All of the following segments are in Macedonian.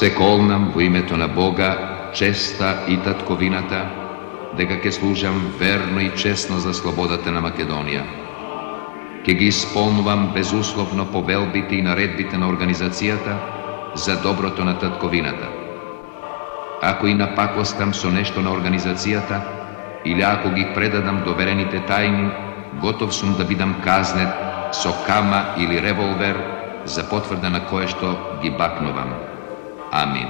се колнам во името на Бога, честа и татковината, дека ќе служам верно и честно за слободата на Македонија. Ќе ги исполнувам безусловно повелбите и наредбите на организацијата за доброто на татковината. Ако и напакостам со нешто на организацијата, или ако ги предадам доверените тајни, готов сум да бидам казнет со кама или револвер за потврда на кое што ги бакнувам. Амин.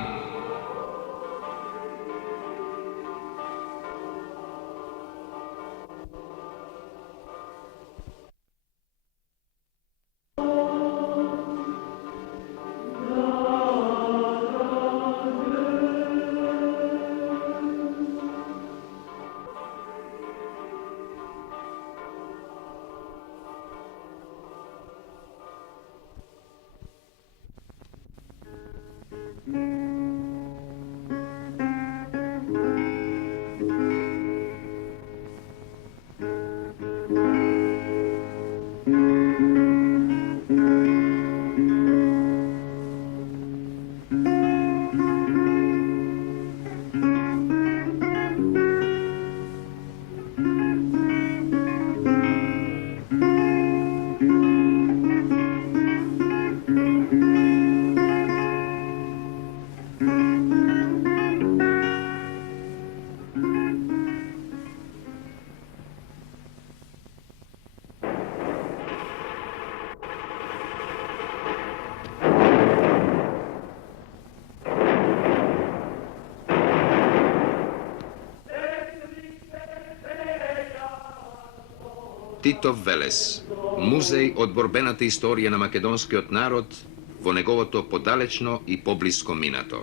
Титов Велес, музеј од борбената историја на македонскиот народ во неговото подалечно и поблиско минато.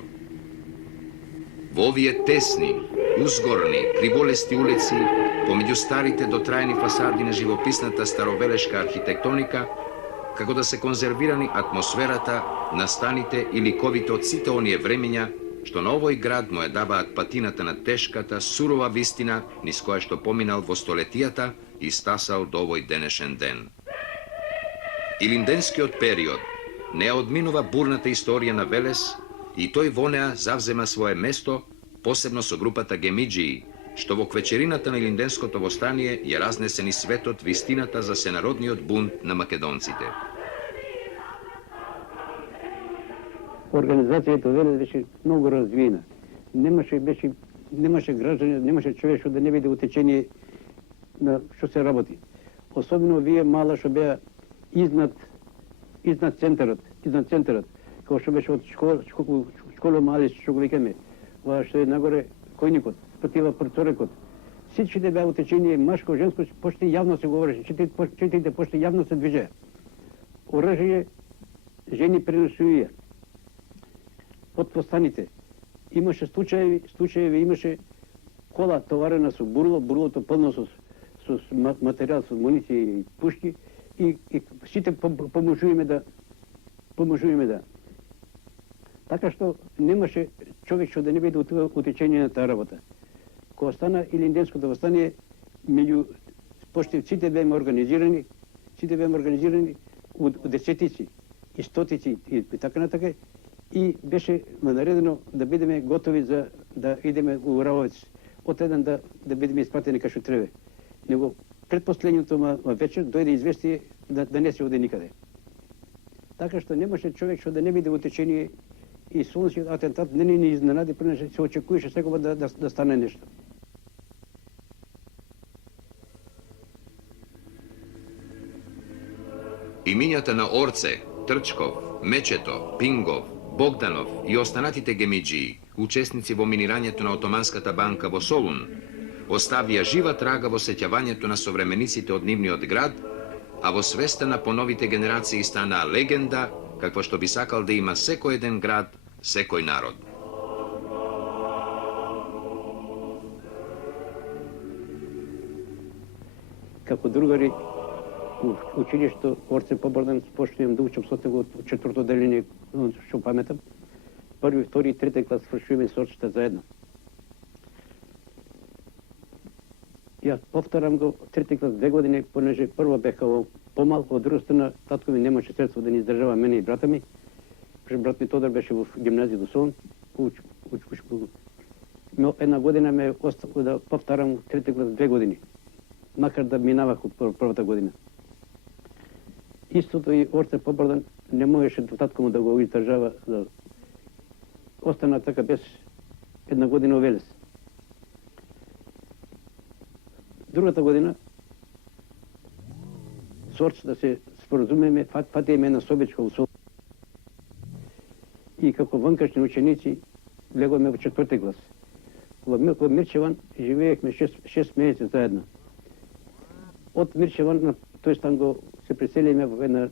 Во овие тесни, узгорни, приволести улици, помеѓу старите дотраени фасади на живописната старовелешка архитектоника, како да се конзервирани атмосферата, настаните и ликовите од сите оние времења, што на овој град му ја даваат патината на тешката, сурова вистина, низ која што поминал во столетијата и стасал до овој денешен ден. Илинденскиот период не ја одминува бурната историја на Велес и тој во неа завзема свое место, посебно со групата Гемиџии, што во квечерината на Илинденското востание ја разнесе низ светот вистината за сенародниот бунт на македонците. Организацијата Велес беше многу развиена. Немаше граждани, немаше човек што да не биде утечение на што се работи. Особено вие мала што беа изнад центарот, кога што беше од школа мали што го викаме, што е нагоре којникот, спатива прторекот. Сите беа утечение машко, женско, почти јавно се говореше, четите почти јавно се движеа. Оружје жени пренесуваја. Од постаните имаше случаеви, имаше кола товарена со бурлото пълно со материјал, со муниции и пушки и сите поможуваме да. Така што немаше човек што да не биде утечение на таа работа. Кога стана Илинденското востание, меѓу почти сите беме организирани од десетици и стотици и така натака, и беше наредено да бидеме готови за да идеме у Равовец, од еден да бидеме испратени кај што треба. Него предпоследното вечер дојде известие да не се оде никаде. Така што немаше човек што да не биде во течение и солнечниот атентат не ни изненади, пренесе се очекуваше секоја да стане нешто. Имињата на Орце, Трчков, Мечето, Пингов, Богданов и останатите гемиџии, учесници во минирањето на Отоманската банка во Солун, оставија жива трага во сеќавањето на современиците од нивниот град, а во свеста на поновите генерации станаа легенда, каква што би сакал да има секој еден град, секој народ. Како другари, у училишто Орце Побордан почнувам да учам со него од четврто деление, што паметам. Први, втори и трети клас свршуваме сорчета заедно. Јас повторам го трети клас 2 години, понеже прво беха помалку, од друга страна татко ми немаше средство да ни издржава мене и брата ми. брат ми Тодор беше в гимназия до Солун, но една година ме остави да повтарам трети клас 2 години, макар да минавах от првата година. Истото и Орце Побрдан не можеше татко му да го издржава, да остана така без една година у Велес. Другата година с Орце да се споразумеме, фатиме на Собичка у Солун. И како вънкашни ученици влегоме во 4 клас. Во Мирчеван живеехме 6 месеца заедно. Од Мирчеван на тој стан го се преселиме во една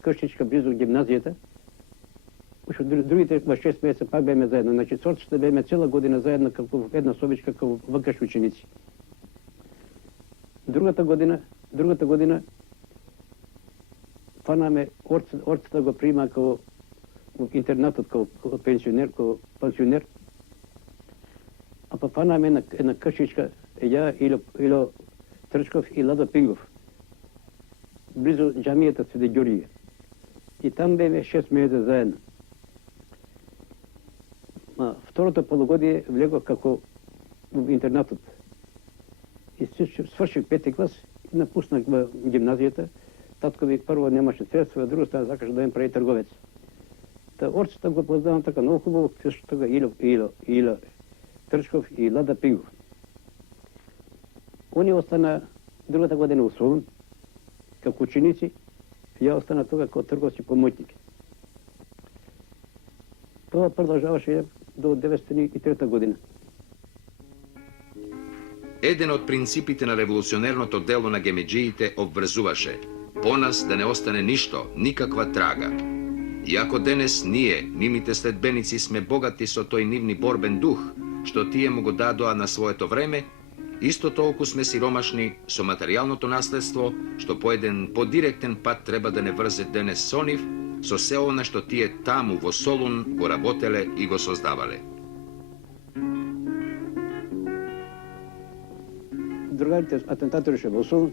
къщичка близу гимназијата. Уште другите 6 месеца пак беме заедно. Значи сорците беме цела година заедно како во една собичка како вънкашни ученици. Другата година фанаме Орцата го прима како в интернатот како пенсионер, а па фанаме една къщичка, ја, Ило Трчков и Ладо Пингов, близу џамијата Свети Ѓорѓе. И там беме 6 месеца заедно. Второто полугодие влегов како в интернатот. И сврших 5 клас и напуснах во гимназијата. Татко ми прво немаше средства, а друго стана сакаше да ме прави трговец. Орцата го познавам така много хубаво, също така Ило Трчков и Лада Пингов. Они остана другата година у Солун, како ученици, ја остана тога како трговски помојник. Това продолжаваше до 1903 година. Еден од принципите на револуционерното дело на гемеджиите обврзуваше по нас да не остане ништо, никаква трага. Иако денес ние, нивните следбеници, сме богати со тој нивни борбен дух, што тие му го дадоа на своето време, исто толку сме сиромашни со материјалното наследство, што по еден подиректен пат треба да не врзе денес со нив, со се она што тие таму во Солун го работеле и го создавале. Другарите атентаторише во Солун,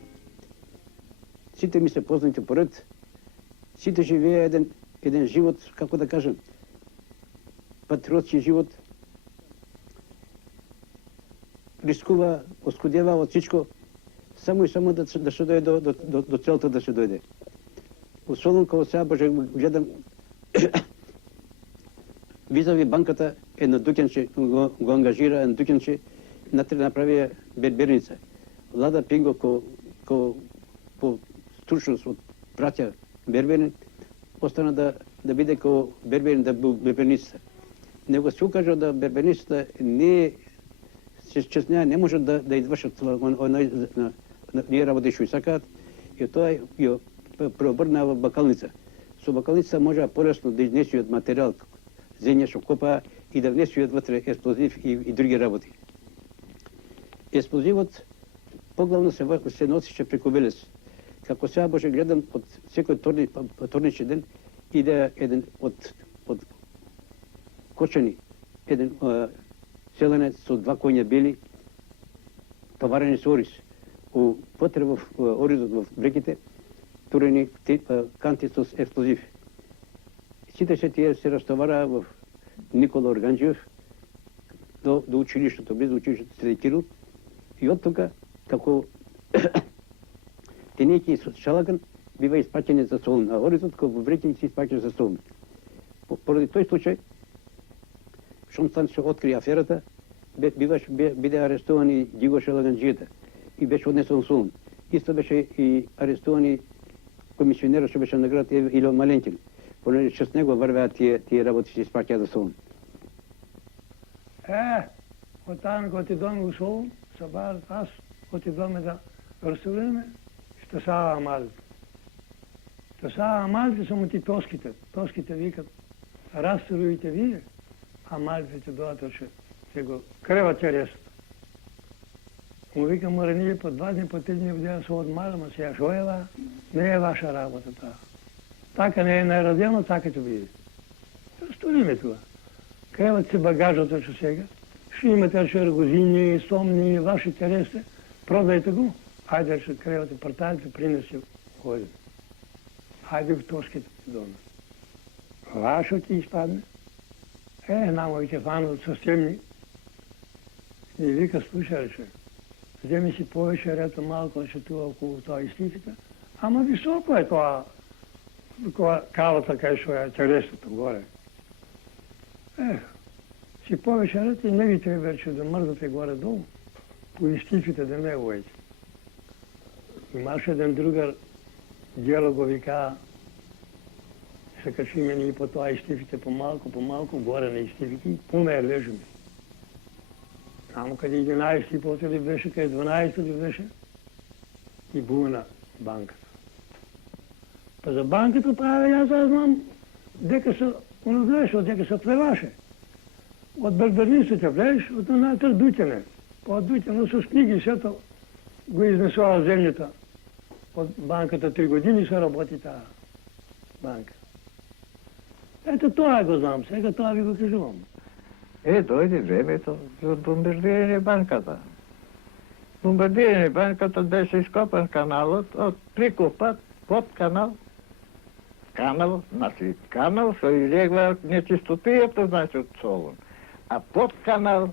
сите ми се познати поред, сите живее еден живот, како да кажем, патриотски живот, рискува, оскудева од всичко, само и само да се дојде до целта да се дојде. У Солун, кога сега боже гледам, визави банката едно дукенче го ангажира, едно дукенче натре направи берберница. Лада Пинго по стручност од браќа берберни, остана да биде како берберин, да бил берберницата. Него се укажа да берберницата не чрез неја не може да извршат ние работи што и сакаат, и тоа ја преобрна во бакалница. Со бакалница може полесно да изнесуат материјал, земја што копаа и да внесуат вътре експлозив и други работи. Експлозивот поглавно се носише преку Велес. Како сега боже гледам од секој вторничен ден иде еден од Кочани, еден селенец со 2 коња бели, товарени со ориз. У потре во оризот во бреките, турени канти со експлозив. Сите тие се растовараа во Никола Органџиев до училиштето, близу училиштето Свети Кирил. И од тука, како тенејки со Шалаган, бива испраќени за Солун, а оризот како во бреките се испраќени за Солун. Поради тој случај, шом се откри аферата, биде арестувани Ѓиго Шалаганџијата и беше однесен во Солун. Исто беше и арестувани комисионерот што беше на град Ило Маленкин, понеже чрез него врвеа тие работи се испраќаат за Солун. Од таму кога отидоме у Солун, аз отидоме да разсуваме што са амалите. Што са амалите само ти тоските. Тоските викат, разсурујте вие, амалите ќе дојдат ќе го креват чересот. Му викам, мора ние по 2 дни, по 3 дни да се одмараме, сега шо е ва? Не е ваша работа таа. Така не е наредено, така ќе биде. Сториме тоа. Креват се багажот што сега. Што имате шергозини, сомни, ваши тересте, продајте го. Ајде што кревате парталите, принесе овде. Ајде го тоските дома. Лашо ти изпадне. Намо и те фанат съвсем и вика, слушай, че, вземи си повече рето малко, ще това около това изтифите. Ама високо е това, калата, кай шо е телесото горе. Си повече рето и не ви трябва вече да мърдате горе-долу, по изтифите да не уете. Имаше един другар, дjelо го вика, се качиме ние по това изтифите по-малко, горе на изтифите и помер лежиме. Само къде 11 поте ли беше, къде 12 ли беше и буна банката. Па за банката прави, аз знам дека се влезеш, от дека се плеваше. От берберниците влезеш, от натър Дутене. По Дутене с книги сето го изнесла земята. От банката 3 години се работи тази банка. Ето това го знам, сега това ви го кажувам. Дойде времето за бомбардиране банката. Бомбардиране банката беше изкопан каналът от прикопът под канал. Канал се излегва нечистотията, значи от Солун. А под канал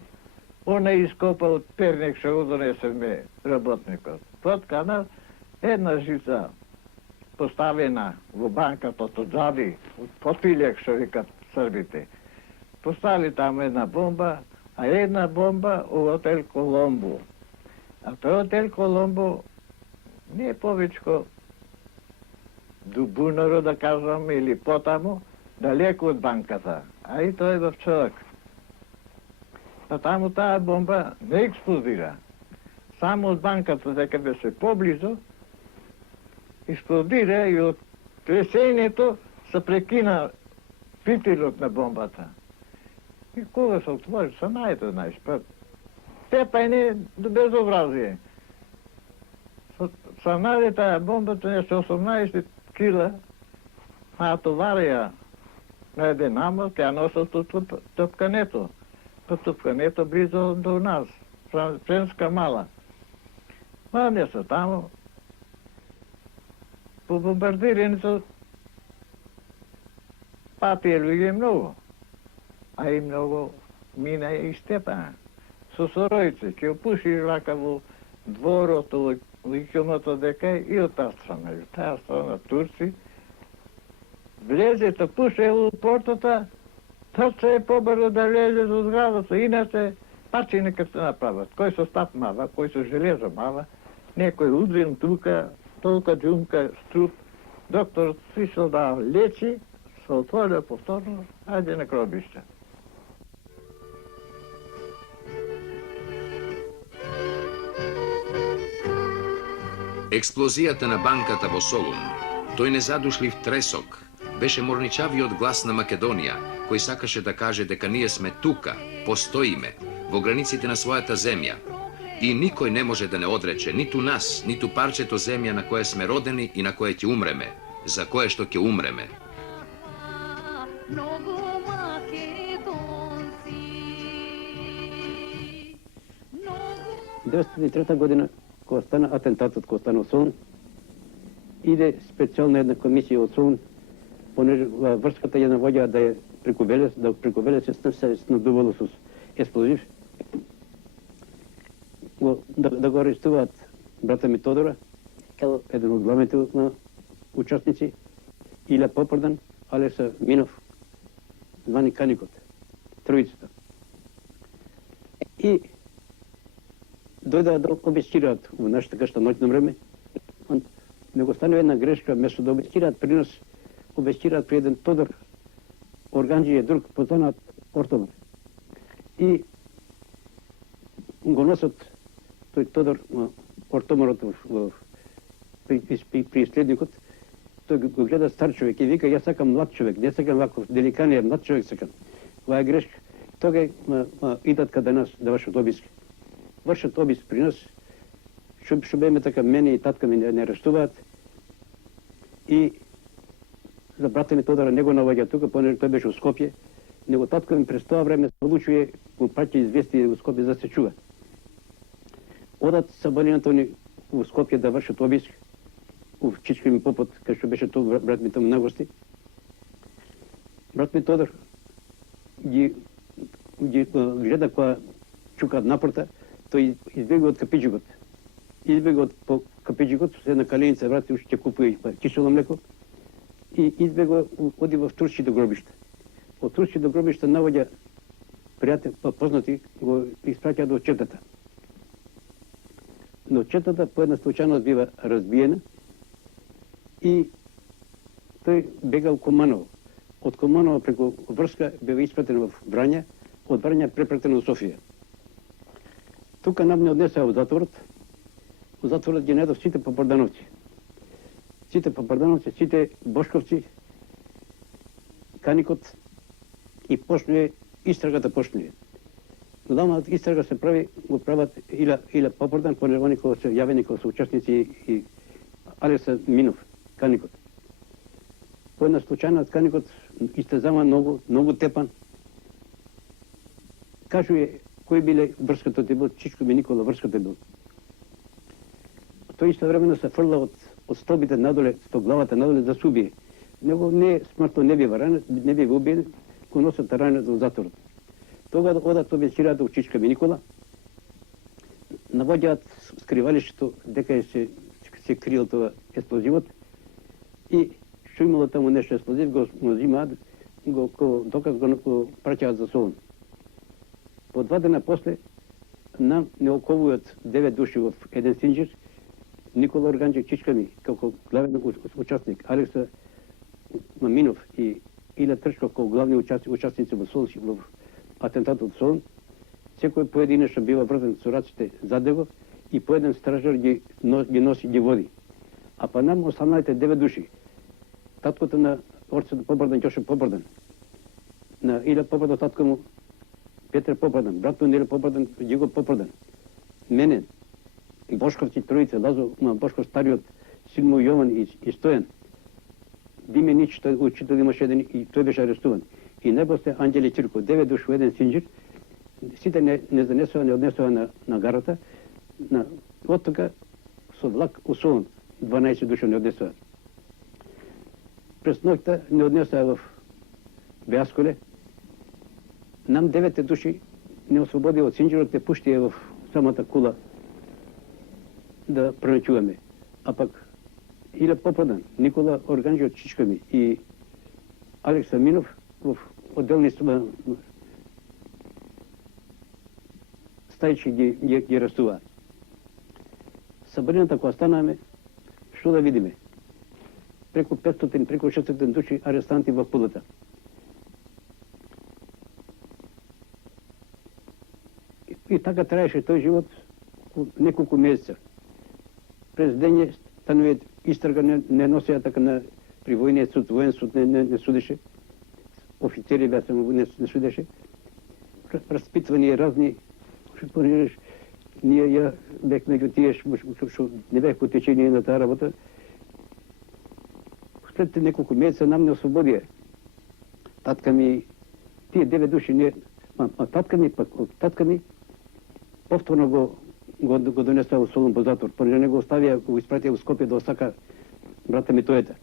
он е изкопал от Перник, ще го донесеме работникът. Под канал една жица поставена в банката отзади, от потилек, ще викат сърбите. Поставили там една бомба, а една бомба у хотел Коломбо. А той хотел Коломбо не е повечко до Бунаро, да кажем, или потамо, далеко от банката. А и той е в човек. А там тази бомба не експлодира. Само от банката, дека беше по-близо, експлодира и от тресението се прекина фитилът на бомбата. И кога се отвори, са най-то най-спът. Те па и не до безобразие. Са нади тая бомбата нещо 18 кила на товария на един амъл, тя носа тъпкането. По тъпкането близо до нас, френска мала. А не са там. По бомбардирането пати люди много. А и много мина и Степана. Сосоройци, ке опуши лака во дворото, ликилното дека и от тази страна. И от тази страна турци. Влезете, пуше у портата, тръча е по-бързо да влезе до сградата, иначе пачи нека се направят. Кой со стап мава, кой со железо мава, некой удрен тука, толка джумка, струп. Докторът свишъл да лечи, се отворя повторно, айде на гробище. Експлозията на банката во Солун, тој незадушлив тресок, беше морничавиот глас на Македонија, кој сакаше да каже дека ние сме тука, постоиме, во границите на својата земја. И никој не може да не одрече ниту нас, ниту парчето земја на кое сме родени и на кое ќе умреме, за кое што ќе умреме. 1993 година, кога стана атентатот, кога стана Солун, иде специјална една комисија од Солун, понеже врската една воѓа да ја приковеле се снабдувало со експлозив, да го арестуваат брата ми Тодора, како еден од главните учесници, Илја Попрдан, Алеса Минов, звани Каникот, тројцата. И дојдаа да обескираат во нашата кашта ноќно време. Него стане една грешка, место да обескираат при нас, обескираат при еден Тодор Органџије, друг познат Ортомар. И го носат тој Тодор Ортомарот при следникот, тој го гледа стар човек и вика, јас сакам млад човек, не сакам ваков деликанијан, млад човек сакам. Ова е грешка. Тога идат каде нас да вршат обиск. Вршат обиск при нас, што беме така, мене и татка ми не арестуваат. И за брата ми Тодора не го наваѓа тука, понеже тој беше у Скопје. Него татка ми през тоа време се одлучuje, му праќа извести у Скопје за се чува. Одат събранието ни у Скопје да вршат обиск, у Чички ми попот, кај што беше тоа брат ми таму на гости. Брат ми Тодор ги гледа кога чукаат напорта, тој избегува од капиџигот. Избегува од капиџигот, се на каленица врати, уште ќе купува кисело млеко и избегува, оди во Турски до гробишта. Од Турски до гробишта навоѓа пријател, познати, го испраќа до четата. Но четата по една случајност бива разбиена и тој бегал Команово. Од Команово преку Врска бива испратен во Врања, од Врања препратен во Софија. Тука нам не однесеа во затворот. Во затворот ги најдов сите Папардановци. Сите Папардановци, сите Бошковци, Каникот и почнува истрагата почнува. Главна истрага се прави, го прават Иля Папардан, понеже они кои се јавени кои се учесници и Алекса Минов, Каникот. По една случајност Каникот истезава многу тепан. Кажува кој биле врската бил, Чичко ми Никола врската бил. Тој истовремено се фрла од столбите надоле, со главата надоле да се убие. Него не смртно не бива ранен, не бива убиен, го носат ранен во затворот. Тога одат обесираат до Чичка ми Никола, навоѓаат скривалиштето дека се крил тоа експлозивот и што имало таму нешто експлозив, го взимаат, доказ го праќаат за Солун. По 2 дена после нам не оковуваат 9 души во еден синџир, Никола Органџев Чичками како главен учесник, Алекса Минов и Иля Трчков како главни учесници во Солун, во атентатот во Солун. Секој поединечно бива врзан со раците зад него и по еден стражар ги носи, ги води. А па нам останалите 9 души. Таткото на Орцето Попардан, Ќоше Попардан, на Иля Попардан, татко му Петре Попардан, брат му Иля Попардан, Ѓиго Попардан, мене, и Бошковци тројица, Лазо Бошков стариот, син му Јован и Стојан. Диме Нич, тој учител имаше еден и тој беше арестуван. И најпосле Анđеле Чирко, 9 души во еден синџир, сите не занесува, не однесува на гарата, од тука со влак у Солун, 12 души не однесува. През ноќта не однесува во Беасколе. Нам 9 души не ослободи од синџирот, не пушти во самата кула да пронаќуваме. А пак Иля Попардан, Никола Органџев Чичками и Алекса Минов во одделни стајчи ги арестуваат. Събранината кога станаме, што да видиме? Преку 500, преку 600 души арестанти во кулата. И така траеше тој живот неколку месеца. През дење станува истрага, не носеа така при војниот суд, воен суд не судеше. Офицери беа не судеше. Распитвани разни, што понираш, ја бех меѓу тие што не бех по течение на таа работа. След неколку месеца нам не ослободија. Татка ми, тие 9 души, татка ми повторно го донесла во Солун по затвор, понеже не го оставија, го испратија во Скопје да осака брата ми Тојата.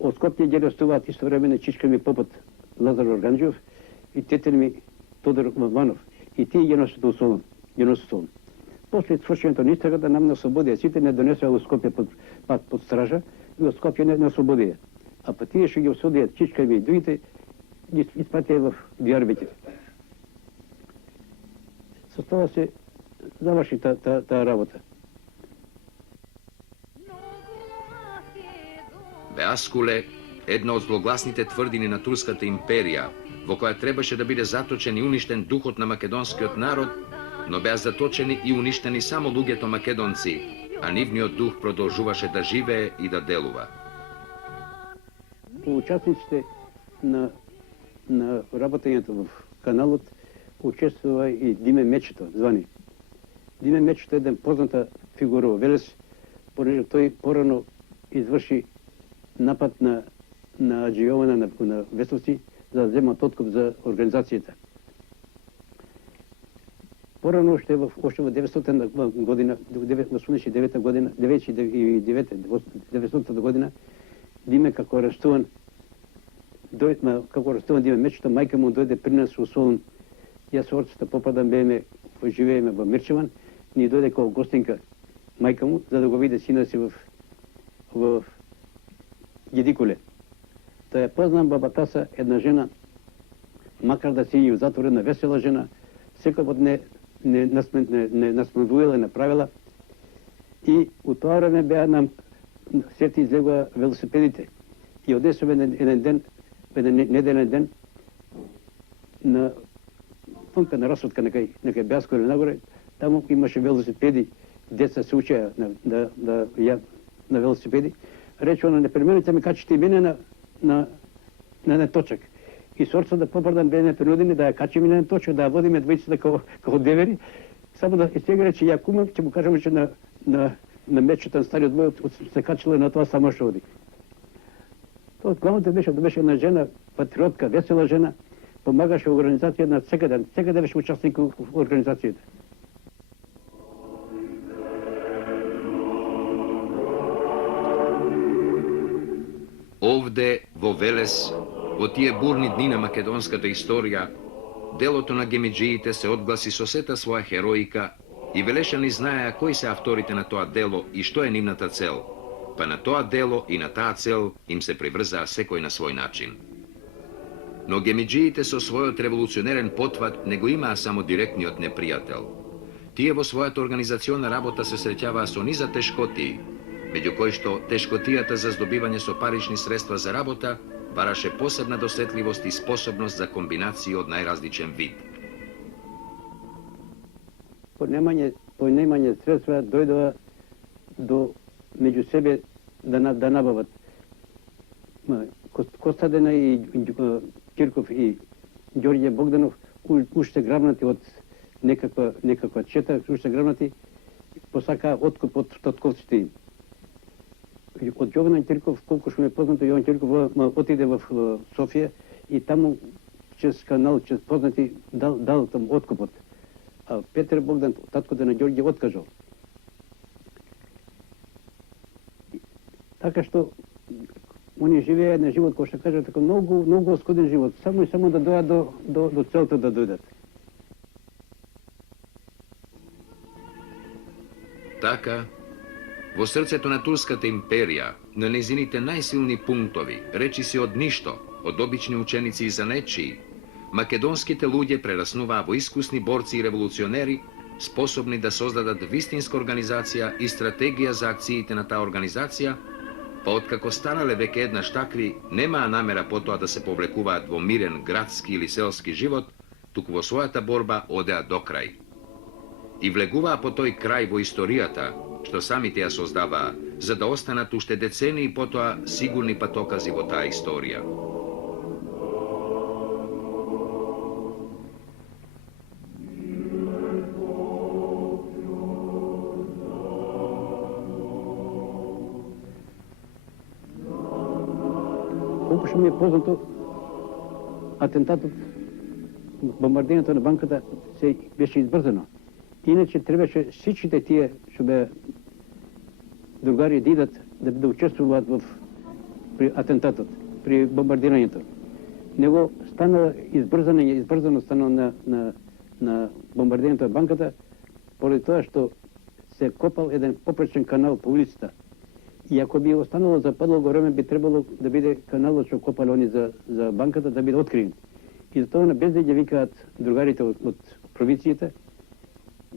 Од Скопје ги арестуваат истовремено Чичка ми попот Лазар Органџев и тетен ми Тодор Маванов. И тие ги носат во Солун, ги носат Солун. После свршењето на истрагата нам не ослободија, сите не донесоа во Скопје под стража и од Скопје не ослободија. А па тие што ги осудија Чичка ми и другите ги испратија во Дијарбекир. Со тоа се заврши таа работа. Беаскуле, една од злогласните тврдини на Турската империја, во која требаше да биде заточен и уништен духот на македонскиот народ, но беа заточени и уништени само луѓето македонци, а нивниот дух продолжуваше да живее и да делува. Учасниците на работењето во каналот учествува и Диме Мечето, звани. Диме Мечето е еден позната фигура во Велес, понеже тој порано изврши напад на Аџијована на Весовци за да земат откуп за организацијата. Порано още во 900 година, 89 година, 900 година, Диме како арестуван како растувам да има мечето, мајка му дојде при нас во Солун. Јас со орцата попадам, бееме, живееме во Мирчеван, ни дојде како гостинка мајка му, за да го види сина си в Гедикуле. Да ја познам баба Таса, една жена, макар да си и затворена, весела жена, секој пат не насмевувала, не правила. И у тоа време беа нам сети излегува велосипедите. И одесува еден ден, еден неделен ден, на функа на Расотка, некај Бјаско или нагоре, таму имаше велосипеди, деца се учеа на велосипеди. Рече она, непременно ќе ме качите и мене на точак. И сорца да попадам бене принудени да ја качиме на точак, да ја водиме двојцата како девери. Само да и сега рече, ја кумам, ќе му кажам, че на мечетан стариот мој се качила на тоа само што оди. Тоа главното беше, да беше една жена, патриотка, весела жена, помагаше организација на секаде беше учесник во организацијата. Овде, во Велес, во тие бурни дни на македонската историја, делото на гемиджиите се одгласи со сета своја хероика и Велешани знаеа кои се авторите на тоа дело и што е нивната цел, па на тоа дело и на таа цел им се приврзаа секој на свој начин. Но гемиджиите со својот револуционерен потват не го имаа само директниот непријател. Тие во својата организациона работа се среќаваа со низа тешкотии, меѓу кои што тешкотијата за здобивање со парични средства за работа бараше посебна досетливост и способност за комбинации од најразличен вид. По немање средства дојдоа до меѓу себе да набават Костадена и Кирков и Ѓорѓе Богданов, уште грабнати од некаква чета, уште грабнати, посакаа откуп од татковците им. Од Јован Кирков, колку што ми е познато, Јован Кирков отиде во Софија и таму чрез канал, чрез познати дал там откупот. А Петер Богдан, таткото на Ѓорѓе, откажал. Така што они живееа на живот, кој што кажа, така многу оскуден живот, само да дојдат до целта да дојдат. Така, во срцето на Турската империја, на незините најсилни пунктови, речиси од ништо, од обични ученици и занечии, македонските луѓе прераснуваа во искусни борци и револуционери, способни да создадат вистинска организација и стратегија за акциите на таа организација, па откако станале веќе еднаш такви, немаа намера потоа да се повлекуваат во мирен градски или селски живот, туку во својата борба одеа до крај. И влегуваа по тој крај во историјата, што самите ја создаваа, за да останат уште децении потоа сигурни патокази во таа историја. Колку што ми е познато, атентатот, бомбардирањето на банката се беше избрзано. Иначе требаше сичите тие што беа другари да идат да учествуваат при атентатот, при бомбардирањето. Него станало избрзано станало на бомбардирањето на банката, поради тоа што се копал еден попречен канал по улицата. И ако би останало за подолго време, би требало да биде каналот што копале они за банката да биде открит. И затоа на без да ги викаат другарите од провинцијата,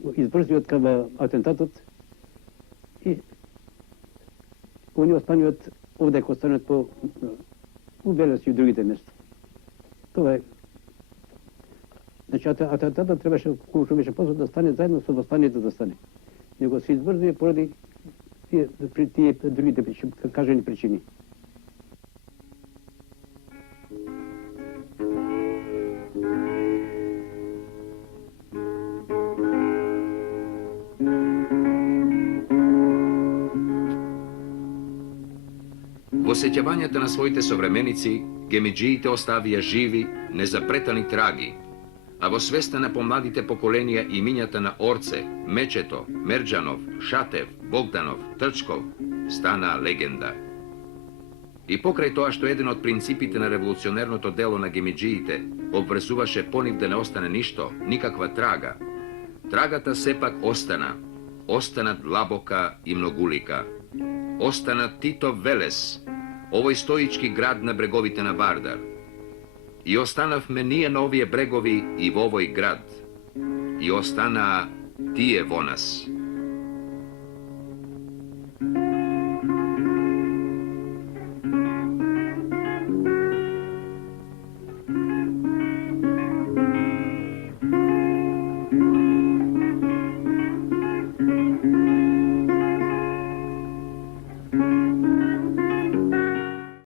избрзиот кај атентатот и они остануваат овде, ако остануваат по Велес и другите места. Това е. Значи, атентатот требаше, колку што беше познато, да стане заедно со восстанието да стане. Него се избрзи поради тие другите кажани причини. Во сеќавањата на своите современици, гемиджиите оставија живи, незапретани траги, а во свеста на помладите поколенија имињата на Орце, Мечето, Мерџанов, Шатев, Богданов, Трчков станаа легенда. И покрај тоа што еден од принципите на револуционерното дело на гемиджиите обврзуваше по нив да не остане ништо, никаква трага, трагата сепак остана длабока и многулика. Остана Тито Велес, овој стоички град на бреговите на Вардар. И останавме ние на овие брегови и во овој град. И останаа тие во нас.